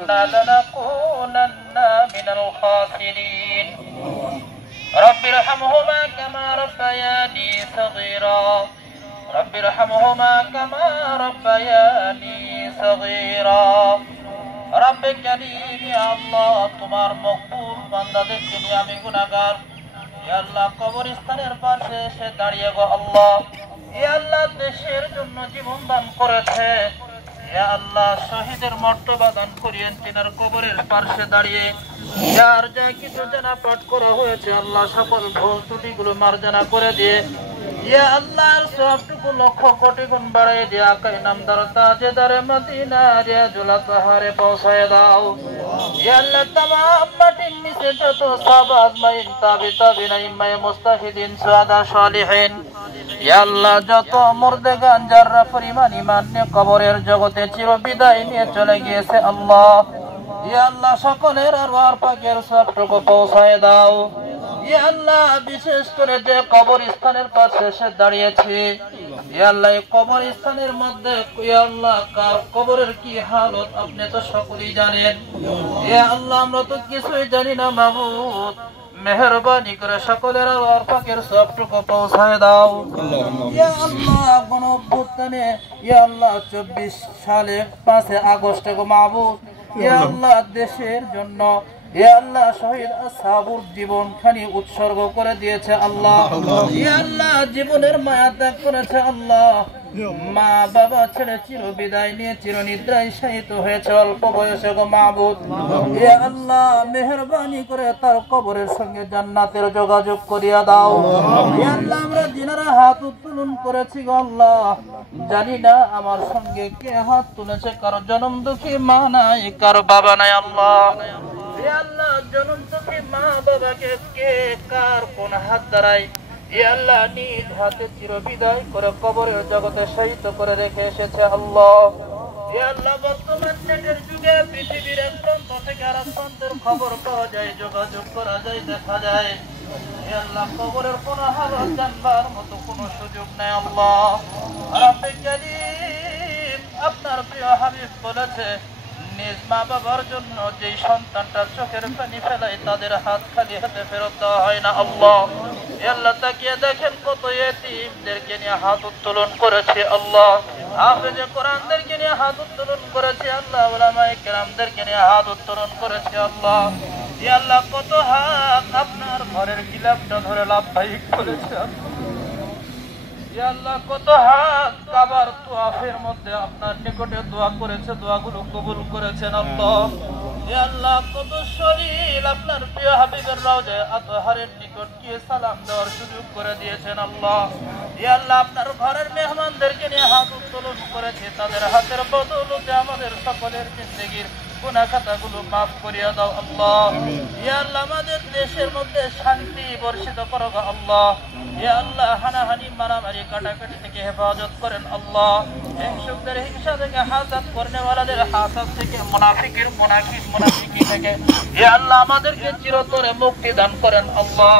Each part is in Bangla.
إنا لنكونن من الخاسرين رب ارحمهما كما ربياني صغيرا رب ارحمهما كما ربياني صغيرا رب كريم يا الله তোমার মকবুল বান্দাদেরকে নিয়ে আমি গুনাহগার ইয়া আল্লাহ কবরস্থানের পাশে এসে দাঁড়িয়ে গো আল্লাহ ইয়া আল্লাহ দেশের জন্য জীবন দান করেছে ইয়া আল্লাহ শহীদের মর্তবা দান করিয়েন তিনার কবরের পাশে দাঁড়িয়ে যার যা কিছু জানা পাঠ করা হয়েছে আল্লাহ সকল ভুল ত্রুটিগুলো মার্জনা করে দিয়ে ইয়া আল্লাহর সবটুকু লক্ষ কোটি গুণ বাড়িয়ে দিয়ে আকা ইনামদার তাজেদারে মদিনা রিয়াজুল আতহারে পৌঁছায় দাও ইয়া আল্লাহ तमाम মাটির নিচে যত সাহাবা আজমাইন তাবিঈন ইমায়ে মুস্তাহিদিন সুহাদা সালিহিন ইয়া আল্লাহ যত মুর্দেগান যারা পরিমাণ ঈমান নিয়ে কবরের জগতে চিরবিদায় নিয়ে চলে গিয়েছে আল্লাহ ইয়া আল্লাহ সকলের আরওয়াহ পাকের সবটুকু পৌঁছায় দাও ইয়া আল্লাহ বিশেষ করে যে কবরস্থানের পাশে এসে দাঁড়িয়েছি ইয়া আল্লাহ এই কবরস্থানের মধ্যে ইয়া আল্লাহ কার কবরের কি হালত আপনি তো সকলেই জানেন ইয়া আল্লাহ আমরা তো কিছুই জানি না মাবুদ মেহেরবানি করে সকলের আরওয়াহ পাকের সবটুকু পৌঁছায় দাও ইয়া আল্লাহ গণঅভ্যুত্থানে ইয়া আল্লাহ 24 সালে 5 আগস্ট গো মাবুদ ইয়া আল্লাহ দেশের জন্য ইয়া আল্লাহ শহীদ আসহাবুর জীবনখানি উৎসর্গ করে দিয়েছে আল্লাহ ইয়া আল্লাহ জীবনের মায়া ত্যাগ করেছে আল্লাহ মা বাবা ছেড়ে চিরবিদায় নিয়ে চিরনিদ্রায় শায়িত হয়েছে অল্প বয়সে গো মাবুদ ইয়া আল্লাহ মেহেরবানি করে তার কবরের সঙ্গে জান্নাতের যোগাযোগ করিয়া দাও ইয়া আল্লাহ আমরা যিনারা হাত উত্তোলন করেছি গো আল্লাহ জানি না আমার সঙ্গে কে হাত তুলেছে কারো জনম দুঃখী মা নাই কারো বাবা নাই আল্লাহ ইয়া আল্লাহ জনম দুঃখী মা বাবাকে কে কার কোন হাত দ্বারাই ইয়া আল্লাহ নিজ হাতে চিরবিদায় করে কবরের জগতে শহীদ করে রেখে এসেছে আল্লাহ ইয়া আল্লাহ বর্তমান নেটের যুগে পৃথিবীর এক প্রান্ত থেকে আরেক প্রান্তের খবর পাওয়া যায় যোগাযোগ করা যায় দেখা যায় ইয়া আল্লাহ কবরের কোন হালত জানবার মতো কোনো সুযোগ নাই আল্লাহ রাব্বে কারীম আপনার প্রিয় হাবিব বলেছে নিজ মা বাবার জন্য যে সন্তানটা চোখের পানি ফেলায় তাদের হাত খালি হাতে ফেরত দেওয়া হয় না আল্লাহ আল্লাহ তাকিয়ে দেখেন কত ইয়েতিমদেরকে নিয়ে হাত উত্তোলন করেছে আল্লাহ হাফেজে কোরআনদেরকে নিয়ে হাত উত্তোলন করেছে আল্লাহ উলামায়ে কেরামদেরকে নিয়ে হাত উত্তোলন করেছে আল্লাহ ইয়া আল্লাহ কত হাত আপনার ঘরের গিলাফটা ধরে লাভবাহিক করেছে ইয়া আল্লাহ কত হাত কাবার তোয়াফের মধ্যে আপনার নিকটে দোয়া করেছে দোয়াগুলো কবুল করেছেন আল্লাহ ইয়া আল্লাহ কত শরীর আপনার প্রিয় হাবিবের রওজা আতহারের নিকট গিয়ে সালাম দেওয়ার সুযোগ করে দিয়েছেন আল্লাহ ইয়া আল্লাহ আপনার ঘরের মেহমানদেরকে নিয়ে হাত উত্তোলন করেছে তাদের হাতের বদৌলতে আমাদের সকলের জিন্দেগির গুনাহ খাতাগুলো মাফ করিয়া দাও আল্লাহ ইয়া আল্লাহ আমাদের দেশের মধ্যে শান্তি বর্ষিত করো গো আল্লাহ ইয়া আল্লাহ হানাহানি মারামারি কাটাকাটি থেকে হেফাজত করেন আল্লাহ হিংসুকদের হিংসা থেকে হাসাদ করনেওয়ালাদের হাসাদ থেকে মুনাফিকের মুনাফিকি থেকে ইয়া আল্লাহ আমাদেরকে চিরতরে মুক্তি দান করেন আল্লাহ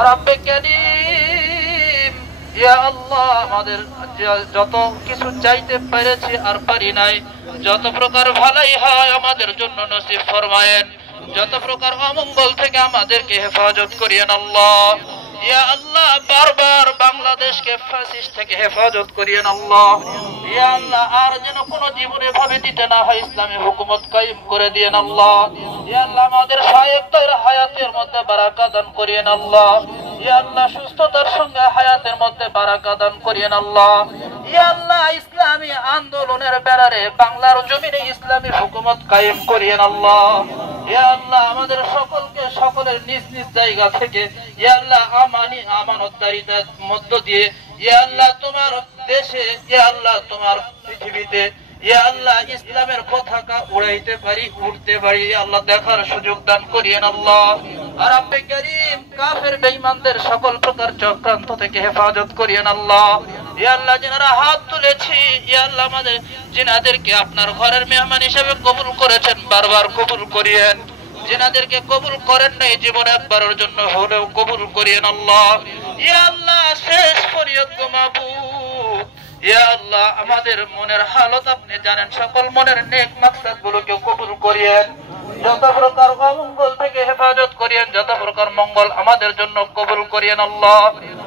রাব্বে কারীম ইয়া আল্লাহ আমাদের যত কিছু চাইতে পেরেছি আর পারি নাই যত প্রকার ভালাই হয় আমাদের জন্য নসিব ফরমায়েন যত প্রকার অমঙ্গল থেকে আমাদেরকে হেফাজত করিয়েন আল্লাহ ইয়া আল্লাহ বারবার বাংলাদেশকে ফ্যাসিস্ট থেকে হেফাজত করিয়েন আল্লাহ ইয়া আল্লাহ আর যেন কোনো জীবনে ভাবে দিতে না হয় ইসলামী হুকুমত কায়েম করে দিয়েন আল্লাহ ইয়া আল্লাহ আমাদের শায়েখদের হায়াতের মধ্যে বারাকা দান করিয়েন আল্লাহ ইয়া আল্লাহ সুস্থতার সঙ্গে হায়াতের মধ্যে বারাকা দান করিয়েন আল্লাহ ইয়া আল্লাহ ইসলামী আন্দোলনের ব্যানারে বাংলার জমিনে ইসলামী হুকুমত কায়েম করিয়েন আল্লাহ ইয়া আল্লাহ আমাদের সকলকে সকলের নিজ নিজ জায়গা থেকে ইয়া আল্লাহ আমানতদারিতার মধ্য দিয়ে ইয়া আল্লাহ তোমার দেশে ইয়া আল্লাহ তোমার পৃথিবীতে ইয়া আল্লাহ ইসলামের পতাকা উড়াইতে পারি উড়তে পারি ইয়া আল্লাহ দেখার সুযোগ দান করিয়েন আল্লাহ আর রাব্বে কারীম কাফের বেঈমানদের সকল প্রকার চক্রান্ত থেকে হেফাজত করিয়েন আল্লাহ ইয়া আল্লাহ যারা হাত তুলেছি ইয়া আল্লাহ আমাদের জিনাদেরকে আপনার ঘরের মেহমান হিসেবে কবুল করেছেন বারবার কবুল করিয়েন জিনাদেরকে কবুল করেন নাই জীবনে একবারের জন্য হলেও কবুল করিয়েন আল্লাহ ইয়া আল্লাহ শেষ ফরিয়াদ গো মাবুদ ইয়া আল্লাহ আমাদের মনের হালত আপনি জানেন সকল মনের নেক মাকসাদগুলোকে কবুল করিয়েন যত প্রকার অমঙ্গল থেকে হেফাজত করিয়েন যত প্রকার মঙ্গল আমাদের জন্য কবুল করিয়েন আল্লাহ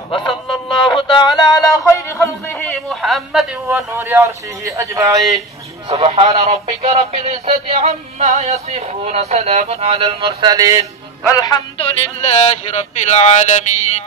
ওয়া সাল্লাল্লাহু তাআলা আলা খায়রি খালকিহি মুহাম্মাদিন ওয়া নূরি আরশিহি আজমাইন সুবহানা রাব্বিকা রাব্বিল ইজ্জাতি আম্মা ইয়াসিফুন সালামুন আলাল মুরসালিন والحمد لله رب العالمين